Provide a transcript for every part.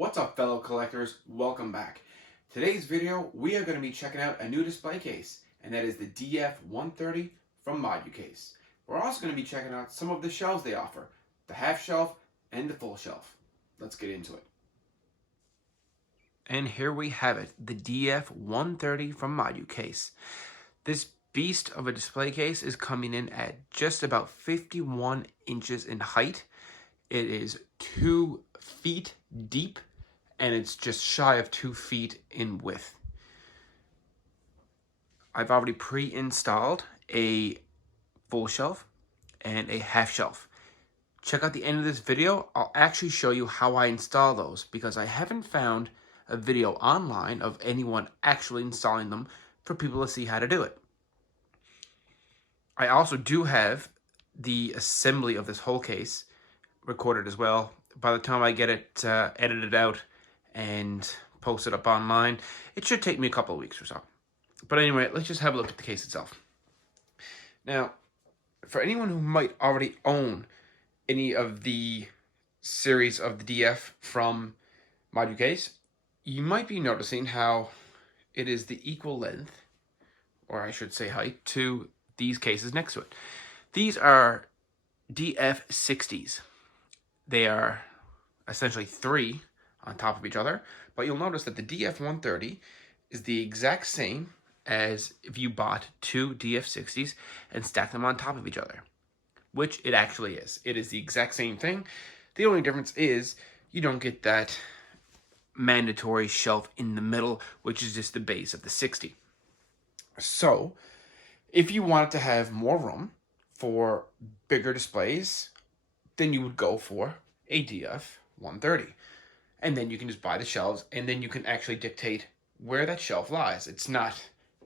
What's up, fellow collectors? Welcome back. Today's video, we are going to be checking out a new display case, and that is the DF130 from Moducase. We're also going to be checking out some of the shelves they offer, the half shelf and the full shelf. Let's get into it. And here we have it, the DF130 from Moducase. This beast of a display case is coming in at just about 51 inches in height. It is 2 feet deep, and it's just shy of 2 feet in width. I've already pre-installed a full shelf and a half shelf. Check out the end of this video. I'll actually show you how I install those because I haven't found a video online of anyone actually installing them for people to see how to do it. I also do have the assembly of this whole case recorded as well. By the time I get it edited out and posted up online, it should take me a couple of weeks or so. But anyway, let's just have a look at the case itself. Now, for anyone who might already own any of the series of the DF from Moducase, you might be noticing how it is the equal length, or I should say height, to these cases next to it. These are DF60s. They are essentially 3 on top of each other, but you'll notice that the DF130 is the exact same as if you bought 2 DF60s and stacked them on top of each other, which it actually is. It is the exact same thing. The only difference is you don't get that mandatory shelf in the middle, which is just the base of the 60. So if you wanted to have more room for bigger displays, then you would go for a DF130. And then you can just buy the shelves, and then you can actually dictate where that shelf lies. It's not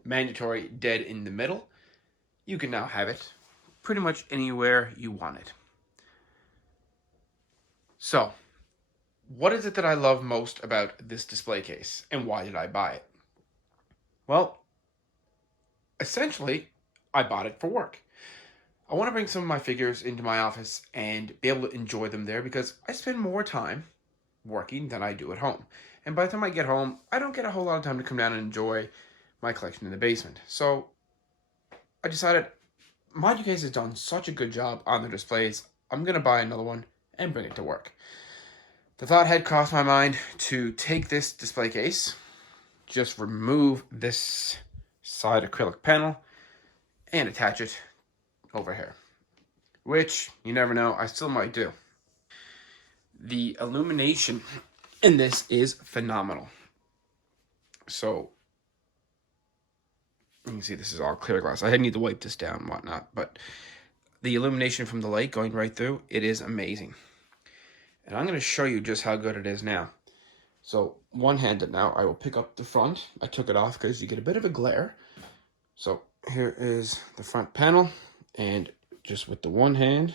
mandatory dead in the middle. You can now have it pretty much anywhere you want it. So, what is it that I love most about this display case, and why did I buy it? Well, essentially, I bought it for work. I want to bring some of my figures into my office and be able to enjoy them there because I spend more time working than I do at home. And by the time I get home, I don't get a whole lot of time to come down and enjoy my collection in the basement. So I decided Moducase has done such a good job on their displays, I'm going to buy another one and bring it to work. The thought had crossed my mind to take this display case, just remove this side acrylic panel, and attach it over here, which you never know, I still might do. The illumination in this is phenomenal. So you can see this is all clear glass. I need to wipe this down and whatnot, but the illumination from the light going right through, it is amazing. And I'm going to show you just how good it is now. So one-handed now, I will pick up the front. I took it off because you get a bit of a glare. So here is the front panel, and just with the one hand,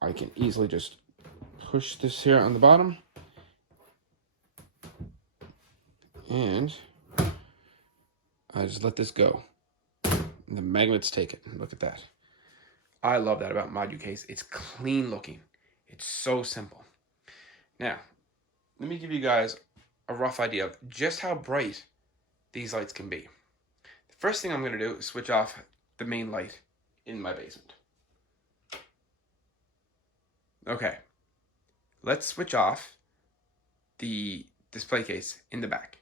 I can easily just push this here on the bottom, and I just let this go. And the magnets take it. Look at that. I love that about Moducase. It's clean looking. It's so simple. Now, let me give you guys a rough idea of just how bright these lights can be. The first thing I'm going to do is switch off the main light in my basement. Okay, let's switch off the display case in the back.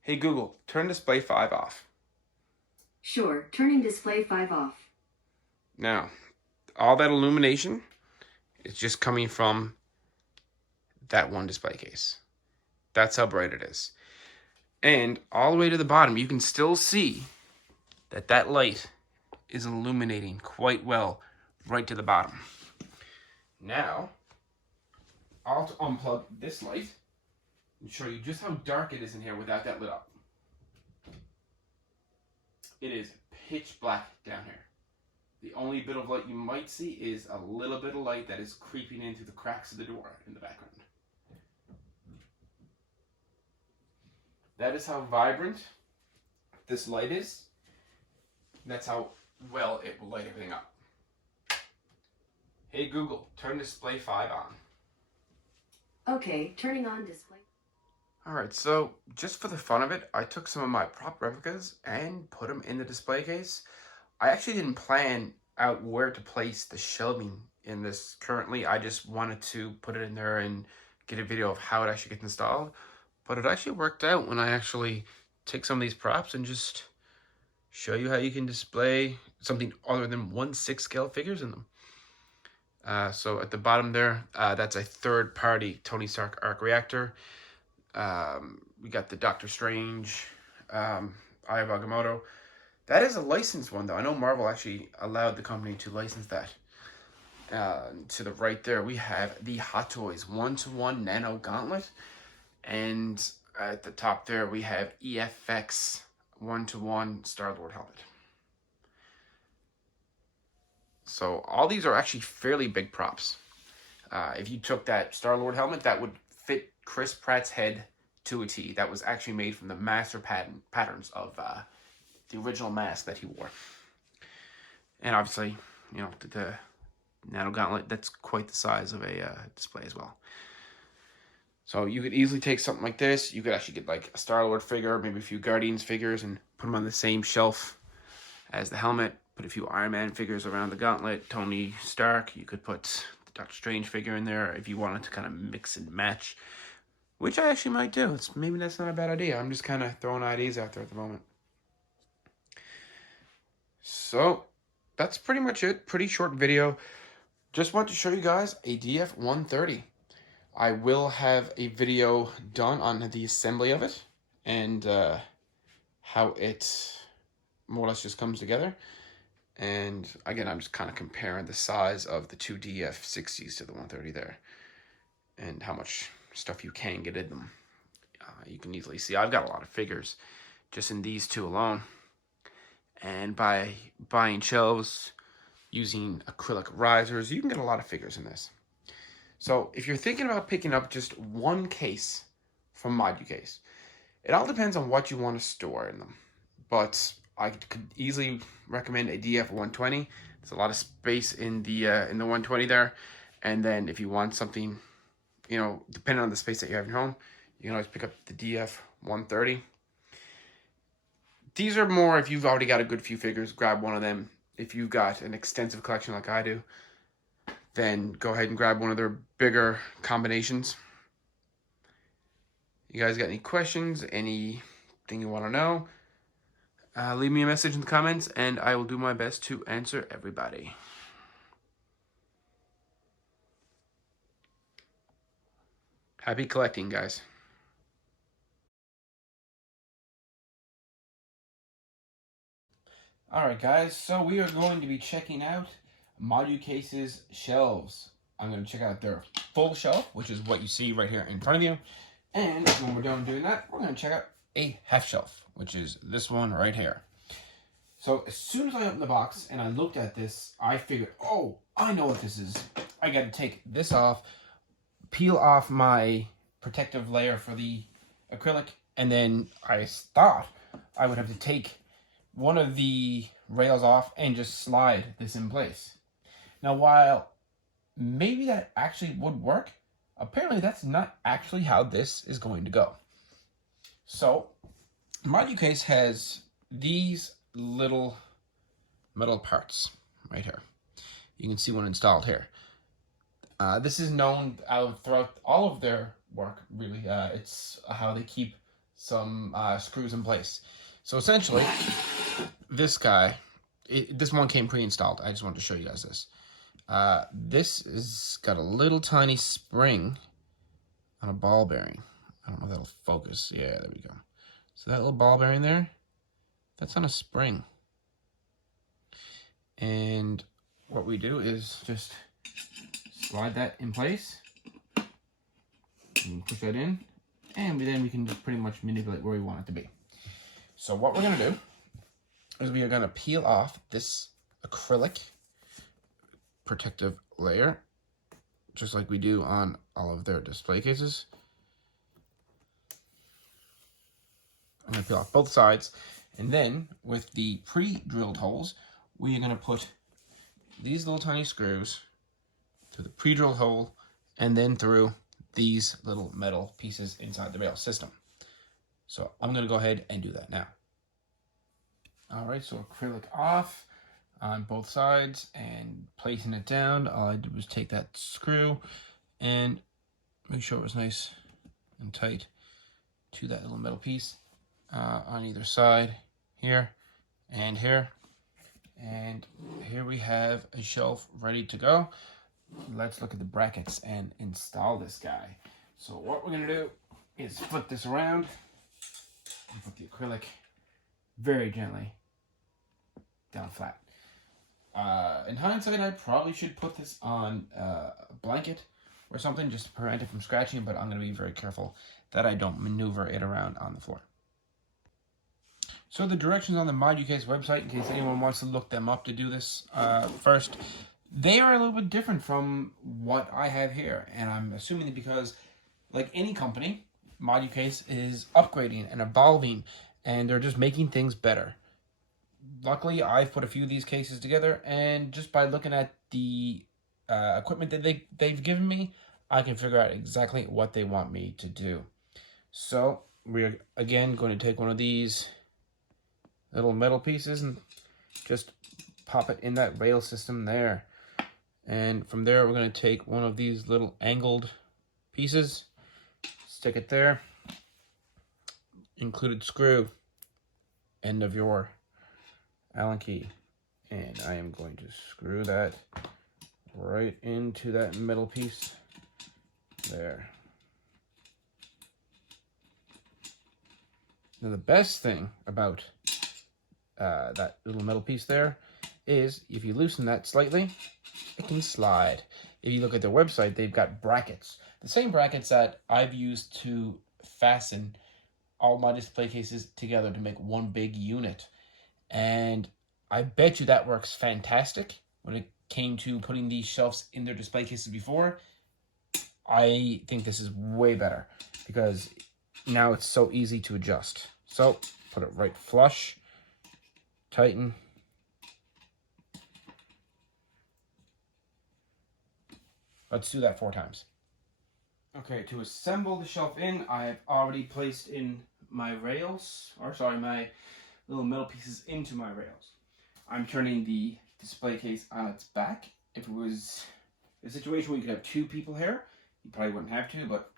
Hey Google, turn display 5 off. Sure, turning display 5 off. Now, all that illumination is just coming from that one display case. That's how bright it is. And all the way to the bottom, you can still see that that light is illuminating quite well right to the bottom. Now, I'll unplug this light and show you just how dark it is in here without that lit up. It is pitch black down here. The only bit of light you might see is a little bit of light that is creeping in through the cracks of the door in the background. That is how vibrant this light is. That's how well it will light everything up. Hey Google, turn display 5 on. Okay, turning on display. Alright, so just for the fun of it, I took some of my prop replicas and put them in the display case. I actually didn't plan out where to place the shelving in this currently. I just wanted to put it in there and get a video of how it actually gets installed. But it actually worked out when I actually take some of these props and just show you how you can display something other than 1/6 scale figures in them. So at the bottom there, that's a third-party Tony Stark arc reactor. We got the Doctor Strange, Eye of Agamotto. That is a licensed one, though. I know Marvel actually allowed the company to license that. To the right there, we have the Hot Toys 1-to-1 Nano Gauntlet. And at the top there, we have EFX 1-to-1 Star-Lord helmet. So all these are actually fairly big props. If you took that Star-Lord helmet, that would fit Chris Pratt's head to a T. That was actually made from the master patterns of the original mask that he wore. And obviously, you know, the Nano Gauntlet, that's quite the size of a display as well. So you could easily take something like this. You could actually get like a Star-Lord figure, maybe a few Guardians figures, and put them on the same shelf as the helmet. Put a few Iron Man figures around the gauntlet. Tony Stark, you could put the Doctor Strange figure in there if you wanted to kind of mix and match, which I actually might do. Maybe that's not a bad idea. I'm just kind of throwing ideas out there at the moment. So that's pretty much it. Pretty short video. Just want to show you guys a DF130. I will have a video done on the assembly of it and how it more or less just comes together. And again, I'm just kind of comparing the size of the two DF60s to the 130 there and how much stuff you can get in them. You can easily see I've got a lot of figures just in these two alone. And by buying shelves, using acrylic risers, you can get a lot of figures in this. So if you're thinking about picking up just one case from Moducase, it all depends on what you want to store in them. But I could easily recommend a DF120. There's a lot of space in the 120 there. And then if you want something, you know, depending on the space that you have in your home, you can always pick up the DF130. These are more if you've already got a good few figures, grab one of them. If you've got an extensive collection like I do, then go ahead and grab one of their bigger combinations. You guys got any questions, anything you want to know? Leave me a message in the comments, and I will do my best to answer everybody. Happy collecting, guys. Alright, guys, so we are going to be checking out Moducase's shelves. I'm going to check out their full shelf, which is what you see right here in front of you. And when we're done doing that, we're going to check out a half shelf, which is this one right here. So as soon as I opened the box and I looked at this, I figured, oh, I know what this is. I got to take this off, peel off my protective layer for the acrylic, and then I thought I would have to take one of the rails off and just slide this in place. Now, while maybe that actually would work, apparently that's not actually how this is going to go. So Moducase has these little metal parts right here. You can see one installed here. This is known throughout all of their work, really. It's how they keep some screws in place. So essentially, this guy, this one came pre-installed. I just wanted to show you guys this. This has got a little tiny spring on a ball bearing. I don't know if that'll focus. Yeah, there we go. So that little ball bearing there, that's on a spring. And what we do is just slide that in place and push that in, and then we can just pretty much manipulate where we want it to be. So what we're going to do is we are going to peel off this acrylic protective layer, just like we do on all of their display cases. I'm going to peel off both sides, and then with the pre-drilled holes, we are going to put these little tiny screws through the pre-drilled hole and then through these little metal pieces inside the rail system. So I'm going to go ahead and do that now. All right, so acrylic off on both sides and placing it down. All I did was take that screw and make sure it was nice and tight to that little metal piece on either side here and here. And here we have a shelf ready to go. Let's look at the brackets and install this guy. So what we're going to do is flip this around and put the acrylic very gently down flat. In hindsight, I probably should put this on a blanket or something just to prevent it from scratching, but I'm going to be very careful that I don't maneuver it around on the floor. So the directions on the Moducase website, in case anyone wants to look them up to do this first, they are a little bit different from what I have here. And I'm assuming that because, like any company, Moducase is upgrading and evolving, and they're just making things better. Luckily, I've put a few of these cases together, and just by looking at the equipment that they've given me, I can figure out exactly what they want me to do. So we're, again, going to take one of these little metal pieces and just pop it in that rail system there. And from there, we're going to take one of these little angled pieces, stick it there, included screw, end of your Allen key, and I am going to screw that right into that metal piece there. Now the best thing about that little metal piece there is if you loosen that slightly, it can slide. If you look at their website, they've got brackets, the same brackets that I've used to fasten all my display cases together to make one big unit. And I bet you that works fantastic when it came to putting these shelves in their display cases before. I think this is way better because now it's so easy to adjust. So put it right flush, tighten. Let's do that 4 times. Okay, to assemble the shelf in, I have already placed in my rails, my little metal pieces into my rails. I'm turning the display case on its back. If it was a situation where you could have 2 people here, you probably wouldn't have to, but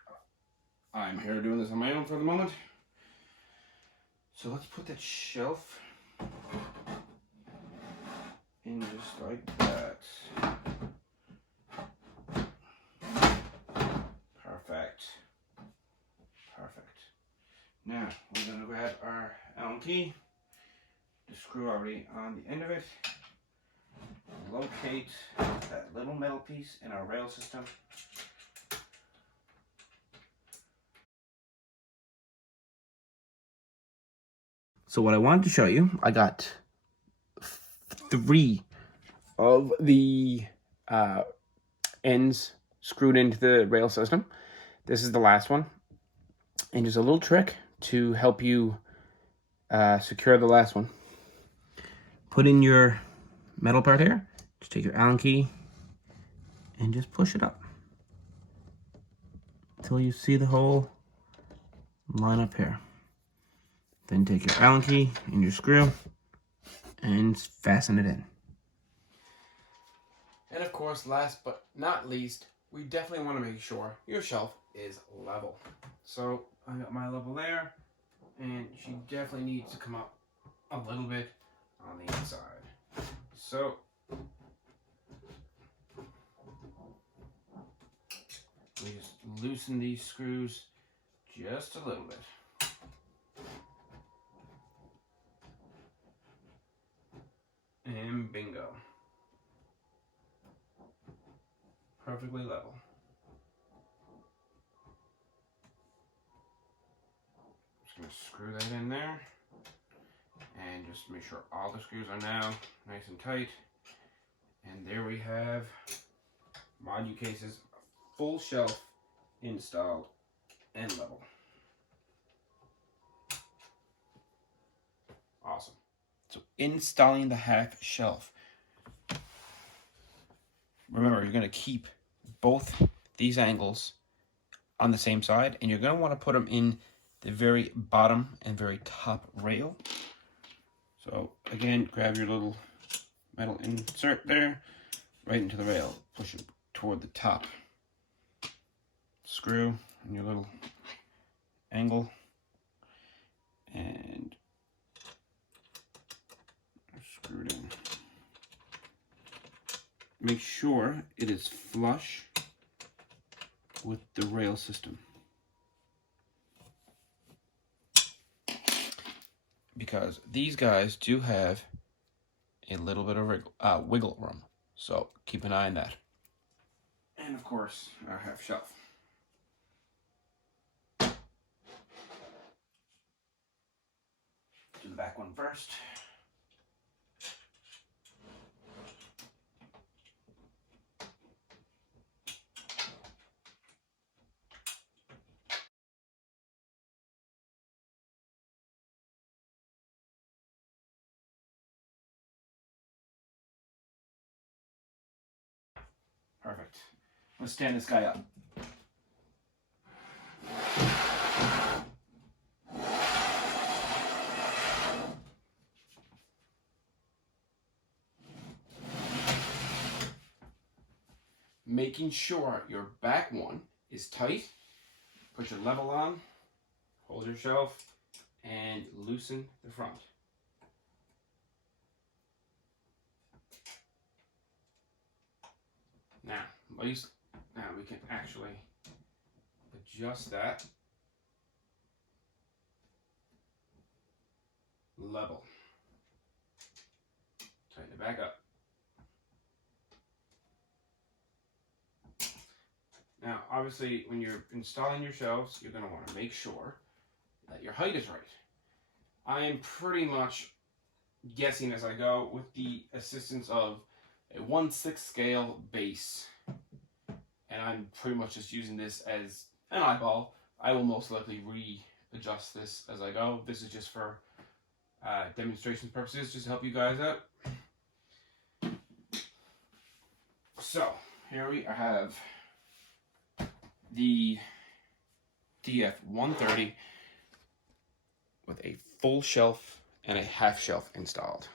I'm here doing this on my own for the moment. So let's put that shelf in just like that. Perfect. Perfect. Now, we're going to grab our Allen key, the screw already on the end of it, locate that little metal piece in our rail system. So what I wanted to show you, I got 3 of the ends screwed into the rail system. This is the last one. And just a little trick to help you secure the last one. Put in your metal part here. Just take your Allen key and just push it up until you see the hole line up here. Then take your Allen key and your screw and fasten it in. And of course, last but not least, we definitely want to make sure your shelf is level. So I got my level there, and she definitely needs to come up a little bit on the inside. So we just loosen these screws just a little bit. And bingo. Perfectly level. Just going to screw that in there. And just make sure all the screws are now nice and tight. And there we have Moducase's full shelf installed and level. Awesome. So installing the half shelf. Remember, you're going to keep both these angles on the same side, and you're going to want to put them in the very bottom and very top rail. So again, grab your little metal insert there, right into the rail. Push it toward the top. Screw in your little angle, and screw it in. Make sure it is flush with the rail system, because these guys do have a little bit of wiggle room, so keep an eye on that. And of course, our half shelf. Do the back one first. Perfect. Let's stand this guy up. Making sure your back one is tight. Put your level on, hold your shelf, and loosen the front. Now we can actually adjust that level. Tighten it back up. Now, obviously, when you're installing your shelves, you're going to want to make sure that your height is right. I am pretty much guessing as I go with the assistance of a 1/6 scale base. And I'm pretty much just using this as an eyeball. I will most likely readjust this as I go. This is just for demonstration purposes, just to help you guys out. So, here we have the DF130 with a full shelf and a half shelf installed.